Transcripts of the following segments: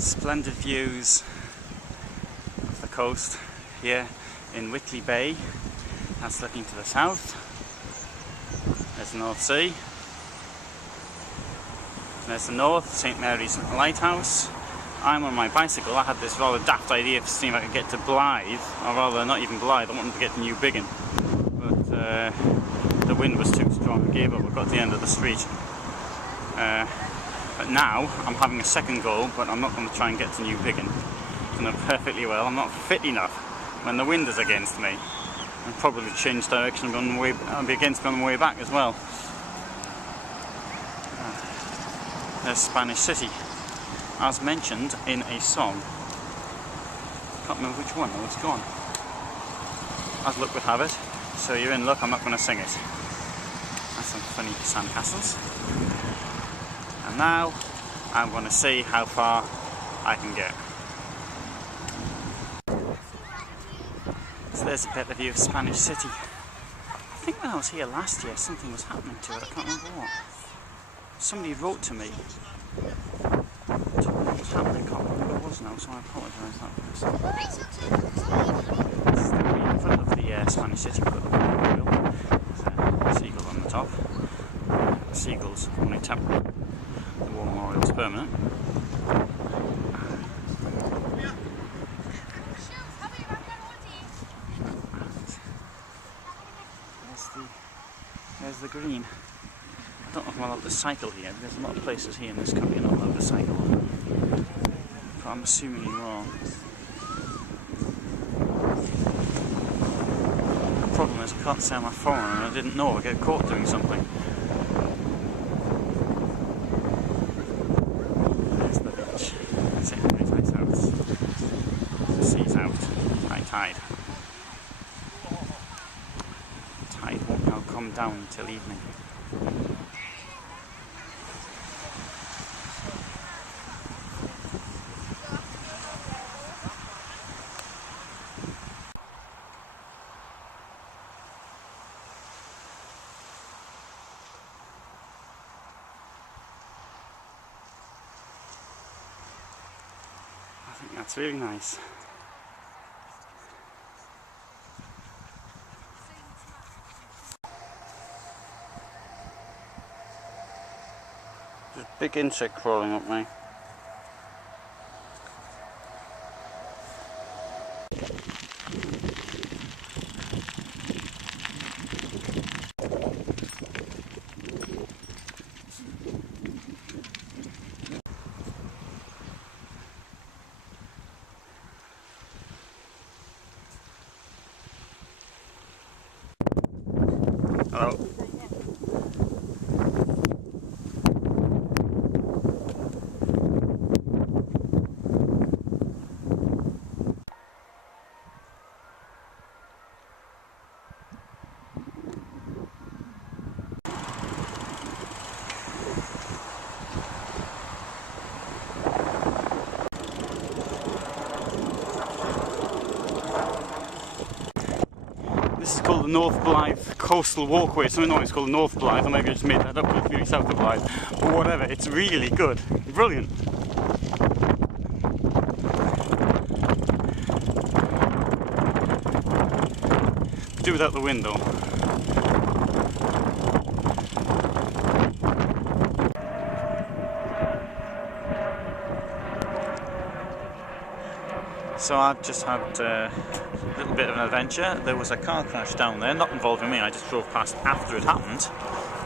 Splendid views of the coast here in Whitley Bay. That's looking to the south. There's the North Sea. There's the north, St Mary's Lighthouse. I'm on my bicycle. I had this rather daft idea to see if I could get to Blyth, or rather not even Blyth, I wanted to get to Newbiggin. But the wind was too strong, I gave up. I got to the end of the street. But now I'm having a second go, but I'm not going to try and get to Newbiggin. I know perfectly well I'm not fit enough when the wind is against me. I'll probably change direction and I'll be against me on the way back as well. There's Spanish City, as mentioned in a song. Can't remember which one, though, it's gone. As luck would have it, so you're in luck, I'm not going to sing it. That's some funny sandcastles. And now I'm going to see how far I can get. So there's a better view of Spanish City. I think when I was here last year something was happening to it, I can't remember what. Somebody wrote to me. What was happening, I can't remember what it was now, so I apologise for this. This is the green in front of the Spanish City, we've got the memorial. There's a seagull on the top. The seagull's only temporary. The war memorial's permanent. There's the green. I don't know if I'm allowed to cycle here. There's a lot of places here in this country you're not allowed to cycle. But I'm assuming you are. The problem is I can't say I'm a foreigner and I didn't know I'd get caught doing something. There's the beach. St Mary's Lighthouse. The sea's out. High tide. The tide won't now come down until evening. I think that's really nice. There's a big insect crawling up me. Hello. This is called the North Blyth Coastal Walkway. Something always called the North Blyth, or maybe I just made that up because it's really south of Blyth. But whatever, it's really good. Brilliant. Could do without the wind though. So I've just had a little bit of an adventure. There was a car crash down there, not involving me, I just drove past after it happened.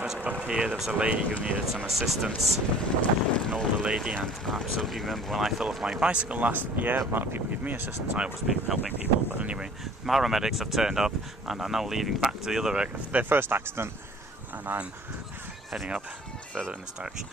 But up here there was a lady who needed some assistance, an older lady, and I absolutely remember when I fell off my bicycle last year, a lot of people give me assistance, I always been helping people, but anyway, paramedics have turned up and are now leaving back to their first accident, and I'm heading up further in this direction.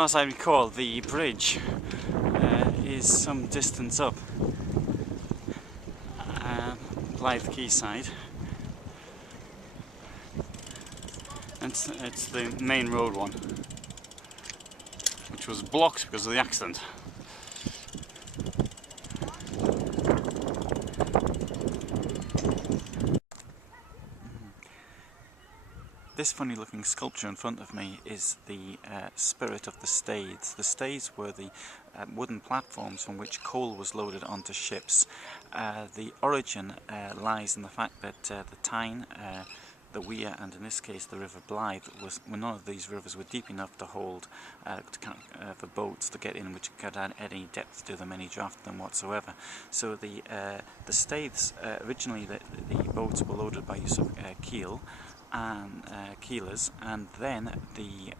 far as I recall, the bridge is some distance up Blyth quayside. It's the main road one, which was blocked because of the accident. This funny looking sculpture in front of me is the spirit of the Staithes. The Staithes were the wooden platforms from which coal was loaded onto ships. The origin lies in the fact that the Tyne, the Wear, and in this case the River Blyth, none of these rivers were deep enough to hold for boats to get in, which could add any depth to them, any draft them whatsoever. So the Staithes, originally the boats were loaded by use of keel and keelers, and then the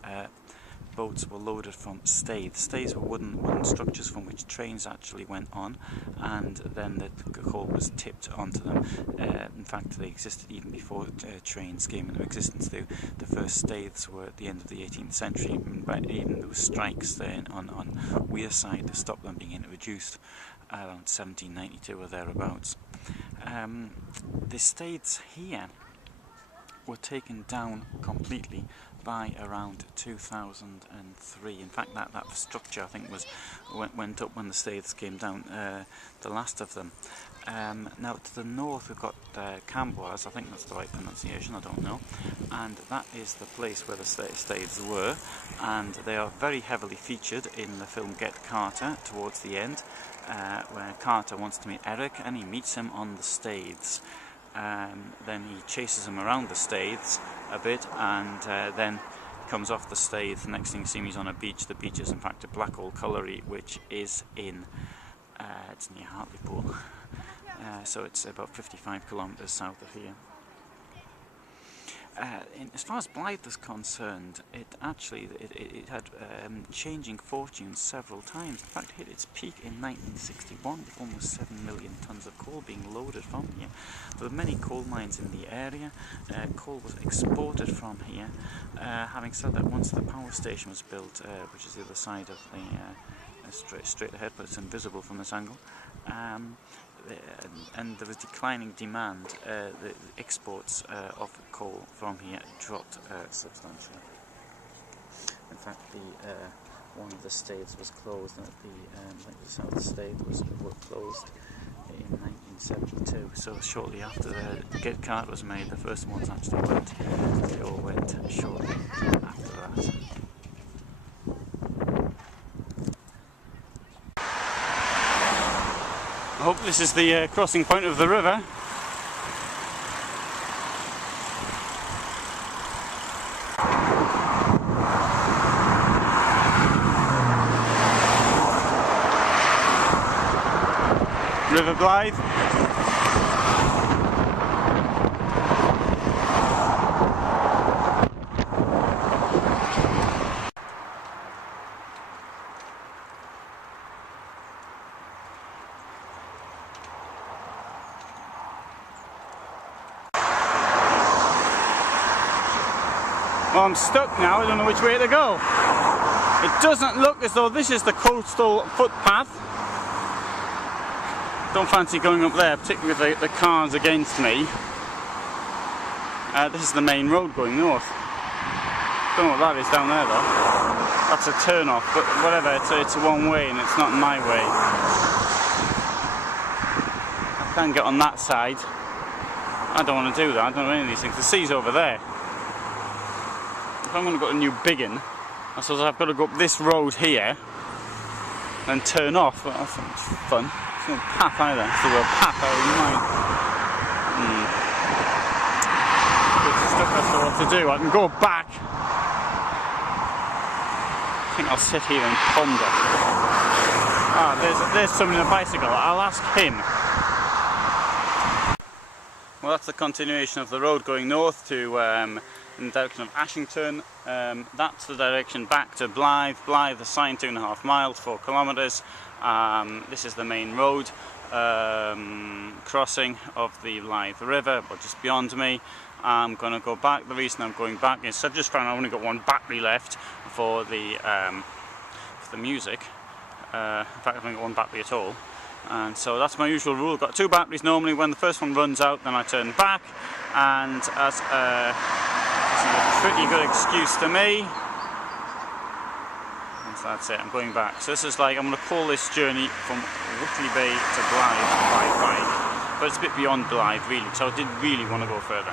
boats were loaded from staithes. Staithes were wooden structures from which trains actually went on, and then the coal was tipped onto them. In fact, they existed even before trains came into existence. The first staithes were at the end of the 18th century, but even there were strikes there on Weir side to stop them being introduced around 1792 or thereabouts. The staithes here were taken down completely by around 2003. In fact, that structure I think went up when the Staithes came down, the last of them. Now to the north we've got Camboise, I think that's the right pronunciation, I don't know, and that is the place where the Staithes were, and they are very heavily featured in the film Get Carter towards the end, where Carter wants to meet Eric and he meets him on the Staithes. Then he chases him around the Staithes a bit, and then comes off the Staithes. The next thing you see, he's on a beach. The beach is in fact a Blackhole Colliery, which is in it's near Hartlepool, so it's about 55 kilometres south of here. As far as Blyth is concerned, it had changing fortunes several times. In fact, it hit its peak in 1961 with almost 7 million tonnes of coal being loaded from here. There were many coal mines in the area. Coal was exported from here. Having said that, once the power station was built, which is the other side of the straight ahead, but it's invisible from this angle, and there was declining demand, the exports of coal from here dropped substantially. In fact, one of the Staithes was closed, and the South Staithes were closed in 1972. So shortly after the Get Carter was made, the first ones actually went. They all went shortly after that. I hope this is the crossing point of the river. River Blyth. Well, I'm stuck now, I don't know which way to go. It doesn't look as though this is the coastal footpath. Don't fancy going up there, particularly with the cars against me. This is the main road going north. Don't know what that is down there though. That's a turn off, but whatever, it's a one way and it's not my way. I can get on that side. I don't want to do that, I don't know any of these things. The sea's over there. If I'm going to go to Newbiggin, I suppose I've got to go up this road here and turn off. Well, that's not fun. It's no path either. It's the real path I wouldn't mind. Good stuff as to what to do. I can go back. I think I'll sit here and ponder. Ah, there's someone on a bicycle. I'll ask him. Well, that's the continuation of the road going north to in the direction of Ashington. That's the direction back to Blyth. Blyth is signed 2.5 miles, 4 kilometres. This is the main road crossing of the Blyth River, but just beyond me. I'm going to go back. The reason I'm going back is I've just found I've only got one battery left for the the music. In fact, I haven't got one battery at all. And so that's my usual rule. I've got 2 batteries normally. When the first one runs out, then I turn back, and as a pretty good excuse to me, and so that's it, I'm going back. So this is like, I'm going to call this journey from Whitley Bay to Blyth by bike, but it's a bit beyond Blyth really, so I did really want to go further.